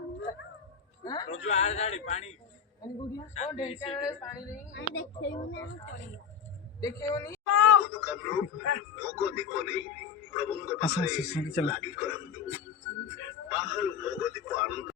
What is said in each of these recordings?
रोजू आ गाड़ी पानी पानी गुड़िया ओ ढेंका पानी नहीं देखियो ना पड़ेगा देखियो नहीं दुकानରୁ ଭୋଗ ଦୀପ ନେଇ ପ୍ରଭୁଙ୍କ ପାଖରେ ଲାଗି କରନ୍ତୁ ବାହାରୁ ଭୋଗ ଦୀପ ଆଣନ୍ତୁ।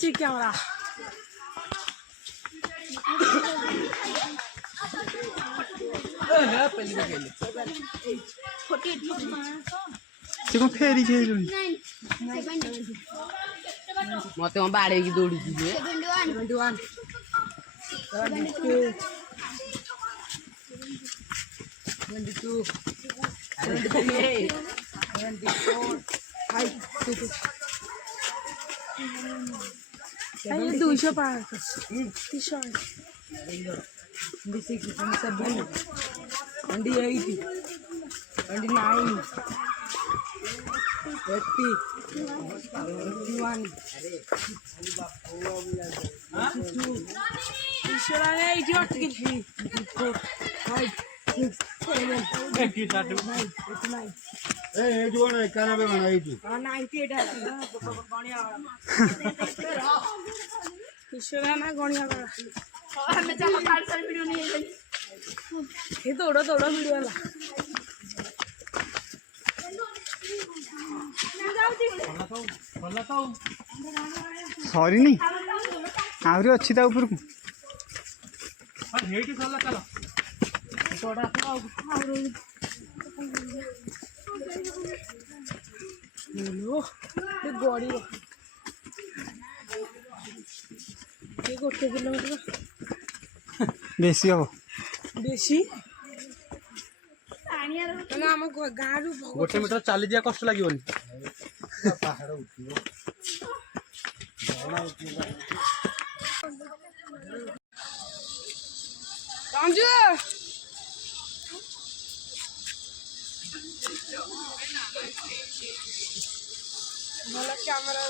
चिक कैमरा से फेरी खेलुनी मत बाड़े की दौड़ी 71 22 23 24 200 पार 300 26 27 28 29 30 31 दौड़ दौड़ वीडियो वाला सरीनी आहरी अच्छी ता ऊपर को गड़ी गोटे किलोमीटर बेसी हम बेसी आम गाँव गोटे मीटर चली जा कष्ट लगे भल कैमरा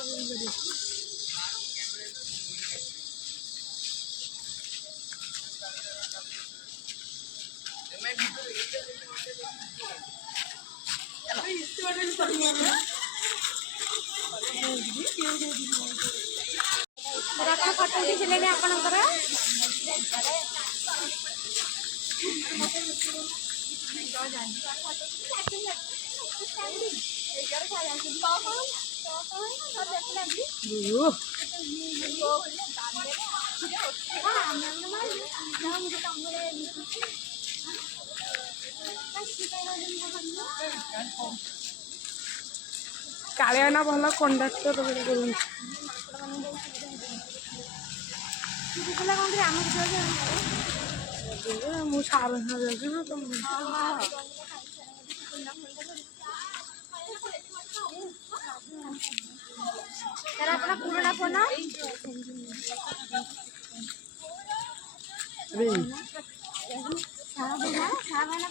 फोटो उठेले आपणकर कालियाना भल कंडक्टर मुझे सारे पुराना फोन अरे साहब है ना